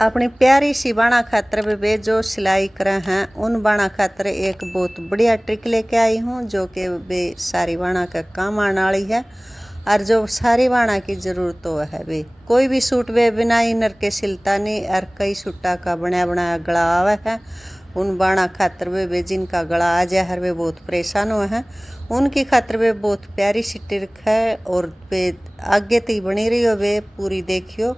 अपनी प्यारी सी बाणा खातर वे जो सिलाई करे हैं उन बाणा खातर एक बहुत बढ़िया ट्रिक लेके आई हूँ जो कि वे सारी बाणा का काम आने वाली है। और जो सारी बाणा की ज़रूरत हो है वे कोई भी सूट वे बिना इनर के सिलता नहीं। और कई सूटा का बनाया बनाया गला आवे है उन बाणा खातर वे जिनका गला आ जाए हर वे बहुत परेशान हुए हैं उनकी खातर वे बहुत प्यारी सी ट्रिक है। और वे आगे तक बनी रही हो वे पूरी देखियो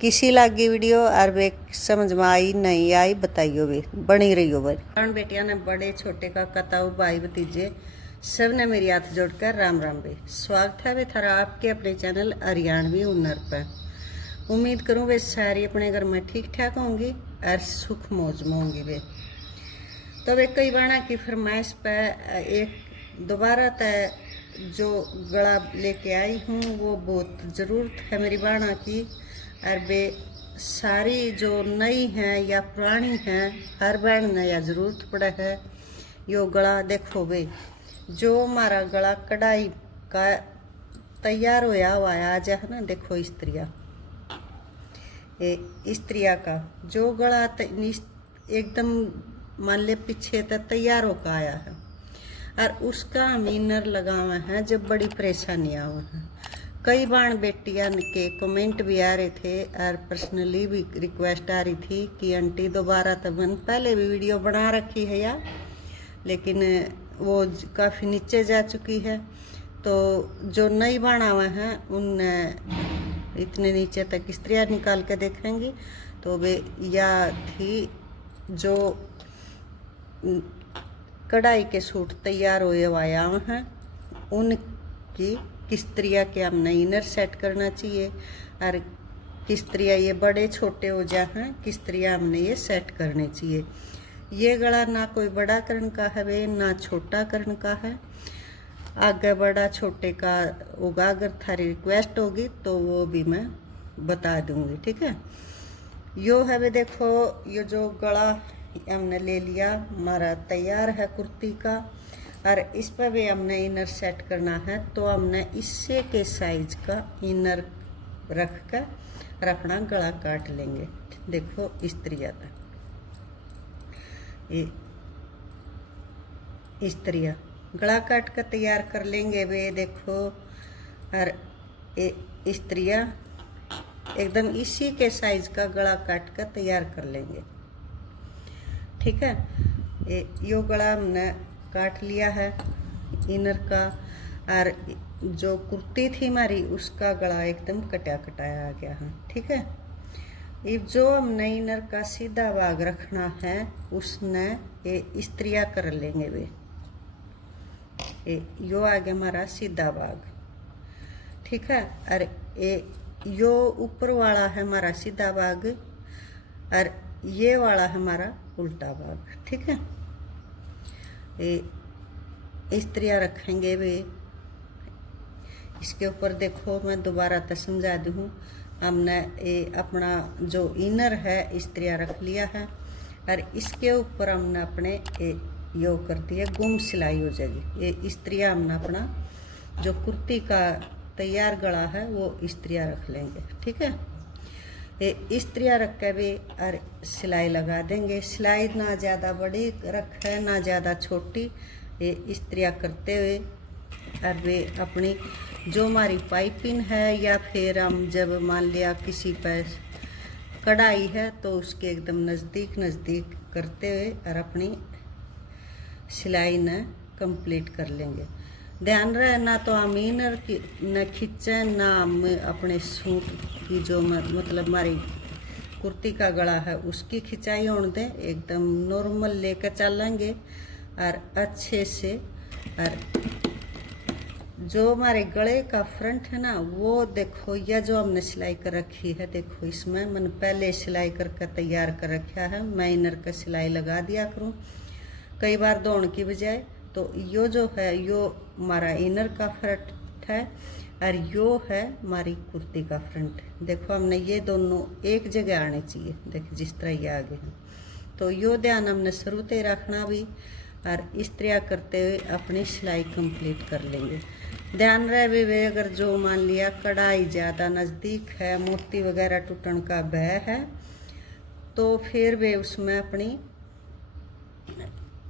किसी लागी वीडियो और वे समझ में आई नहीं आई बताइयो वे बनी रही हो। बहन बेटिया ने बड़े छोटे का कताऊ भाई भतीजे सब ने मेरी हाथ जोड़कर राम राम वे स्वागत है वे थारा आपके अपने चैनल हरियाणवी हुनर पर। उम्मीद करूँ वे सारी अपने घर में ठीक ठाक होंगी और सुख मौज में होंगी वे। तो वे कई बाणा की फरमाइश पर एक दोबारा तय जो गला लेके आई हूँ वो बहुत ज़रूरत है मेरी बाणा की। और वे सारी जो नई हैं या पुरानी हैं हर बहन ने या ज़रूरत पड़ा है यो गला। देखो वे जो हमारा गला कढ़ाई का तैयार होया हुआ है आज है ना। देखो स्त्रिया का जो गला एकदम मान ले पीछे तक तैयार होकर आया है और उसका हम इनर लगावा है जब बड़ी परेशानियाँ हुआ हैं। कई बार बेटियां के कमेंट भी आ रहे थे और पर्सनली भी रिक्वेस्ट आ रही थी कि आंटी दोबारा तो मैंने पहले भी वीडियो बना रखी है यार लेकिन वो काफ़ी नीचे जा चुकी है। तो जो नई बाणा हुआ है उन इतने नीचे तक स्त्रियाँ निकाल के देखेंगी तो वे या थी जो कढ़ाई के सूट तैयार हुए वायाम हैं उनकी किस तरह के हमने इनर सेट करना चाहिए और किस तरह ये बड़े छोटे हो जाए हैं किस तरह हमने ये सेट करने चाहिए। ये गला ना कोई बड़ा करण का है वे ना छोटा करण का है। आगे बड़ा छोटे का होगा अगर थारी रिक्वेस्ट होगी तो वो भी मैं बता दूंगी ठीक है। यो है वे देखो ये जो गला हमने ले लिया हमारा तैयार है कुर्ती का और इस पर भी हमने इनर सेट करना है तो हमने इससे के साइज का इनर रख कर अपना गला काट लेंगे। देखो इस तरह का इस तरह गला काट कर तैयार कर लेंगे वे देखो। और इस तरह एकदम इसी के साइज का गला काट कर तैयार कर लेंगे ठीक है। यो गला हमने काट लिया है इनर का और जो कुर्ती थी हमारी उसका गला एकदम कटा कटाया आ गया है ठीक है। अब जो हमने इनर का सीधा भाग रखना है उसने इस तरह कर लेंगे वे यो आ गया हमारा सीधा भाग ठीक है। और यो ऊपर वाला है हमारा सीधा भाग और ये वाला है हमारा उल्टा भाग ठीक है। इस तरह रखेंगे वे। इसके ऊपर देखो मैं दोबारा तो समझा दूँ हमने अपना जो इनर है इस तरह रख लिया है और इसके ऊपर हमने अपने यो कर दिया गुम सिलाई हो जाएगी। ये इस तरह हमने अपना जो कुर्ती का तैयार गला है वो इस तरह रख लेंगे ठीक है। इस तरह रख के भी और सिलाई लगा देंगे। सिलाई ना ज़्यादा बड़ी रखे ना ज़्यादा छोटी इस तरह करते हुए और वे अपनी जो हमारी पाइपिंग है या फिर हम जब मान लिया किसी पर कढ़ाई है तो उसके एकदम नज़दीक नज़दीक करते हुए और अपनी सिलाई न कंप्लीट कर लेंगे। ध्यान रहे ना तो हम इनर की न खींचें ना हम अपने सूट की जो मतलब हमारी कुर्ती का गला है उसकी खिंचाई होने दें। एकदम नॉर्मल लेकर चलेंगे और अच्छे से। और जो हमारे गले का फ्रंट है ना वो देखो यह जो हमने सिलाई कर रखी है देखो इसमें मैंने पहले सिलाई करके तैयार कर रखा है। मैं इनर का सिलाई लगा दिया करूँ कई बार दौड़ की बजाय। तो यो जो है यो हमारा इनर का फ्रंट है और यो है हमारी कुर्ती का फ्रंट। देखो हमने ये दोनों एक जगह आने चाहिए देखिए जिस तरह ये आगे हैं। तो यो ध्यान हमने शुरू से रखना भी और इस तरह करते हुए अपनी सिलाई कंप्लीट कर लेंगे। ध्यान रहे वे अगर जो मान लिया कढ़ाई ज़्यादा नज़दीक है मोती वगैरह टूटने का भय है तो फिर वे उसमें अपनी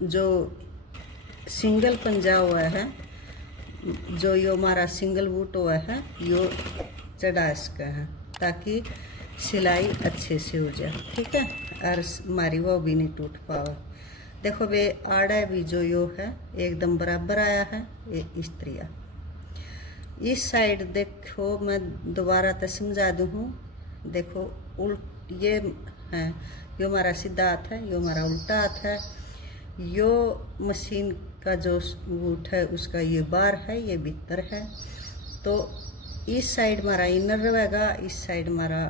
जो सिंगल पंजा हुआ है, जो यो हमारा सिंगल बूट हुआ है, यो चढ़ा इसका है ताकि सिलाई अच्छे से हो जाए। ठीक है, और हमारी वो भी नहीं टूट पावा। देखो वे आड़ा भी जो यो है एकदम बराबर आया है। ये इस तरह इस साइड देखो, मैं दोबारा तो समझा दूँ हूँ। देखो उल्ट ये है, यो हमारा सीधा हाथ है, यो हमारा उल्टा हाथ है। यो मशीन का जो बूट है उसका ये बार है, ये भीतर है। तो इस साइड हमारा इनर रहेगा, इस साइड हमारा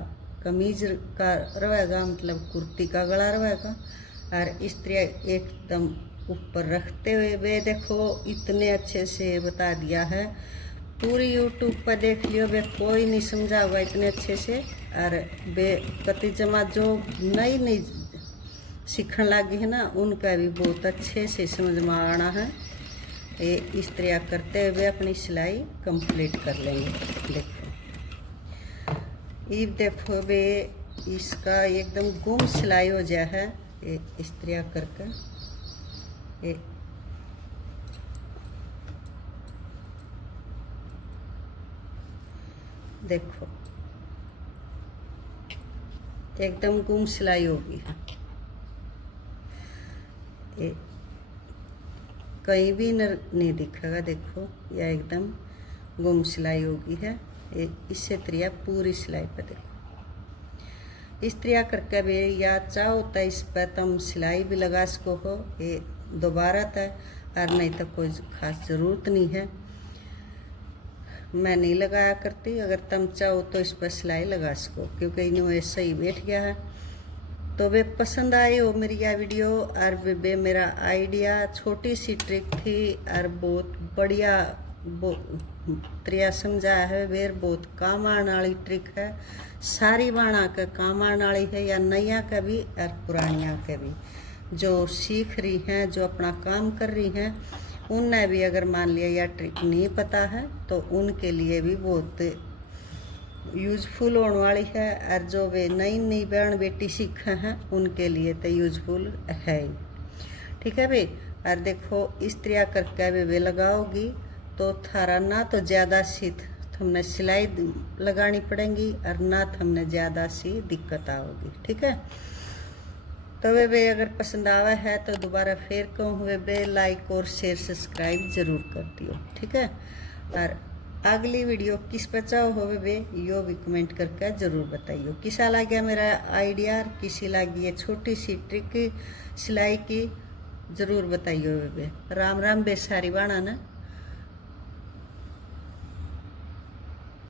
कमीज का रहेगा, मतलब कुर्ती का गला रहेगा। और इस तरह एकदम ऊपर रखते हुए वे देखो इतने अच्छे से बता दिया है। पूरी यूट्यूब पर देख लियो, वे कोई नहीं समझा होगा इतने अच्छे से। और वे कति जमा जो नई सीखने लगी है ना, उनका भी बहुत अच्छे से समझ में आना है। ये इस तरह करते हुए अपनी सिलाई कंप्लीट कर लेंगे। देखो ये देखो वे इसका एकदम गुम सिलाई हो जाए है। ये इस तरह करके ये देखो एकदम गुम सिलाई होगी। ये कहीं भी नहीं दिखेगा। देखो यह एकदम गुम सिलाई होगी है। ये इससे तरह पूरी सिलाई पे देखो इस तरह करके भी, या चाहो तो इस पर तुम सिलाई भी लगा सको हो। ये दोबारा था, और नहीं तो कोई खास ज़रूरत नहीं है, मैं नहीं लगाया करती। अगर तुम चाहो तो इस पर सिलाई लगा सको, क्योंकि इन्हें सही बैठ गया है। तो वे पसंद आई हो मेरी यह वीडियो, और वे मेरा आइडिया छोटी सी ट्रिक थी और बहुत बढ़िया तरिया समझा है। वे बहुत काम आने वाली ट्रिक है, सारी बाणा का काम आने वाली है, या नया का भी और पुरानिया का भी। जो सीख रही हैं, जो अपना काम कर रही हैं, उन्हें भी अगर मान लिया यह ट्रिक नहीं पता है तो उनके लिए भी बहुत यूजफुल होने वाली है। और जो वे नई बहन बेटी सीखे हैं उनके लिए तो यूजफुल है ही। ठीक है भाई। और देखो इस तरह करके वे लगाओगी तो थारा ना तो ज़्यादा सी तुमने सिलाई लगानी पड़ेगी, और ना तुमने ज़्यादा सी दिक्कत आओगी। ठीक है, तो वे अगर पसंद आवा है तो दोबारा फिर कहूँ वे लाइक और शेयर सब्सक्राइब ज़रूर कर दियो। ठीक है, और अगली वीडियो किस पर चाहो हो वे यो भी कमेंट करके ज़रूर बताइए। किसा लग गया मेरा आइडिया, किसी लगी ये छोटी सी ट्रिक सिलाई की, ज़रूर बताइए वे। राम राम बेसारी बाणा ना।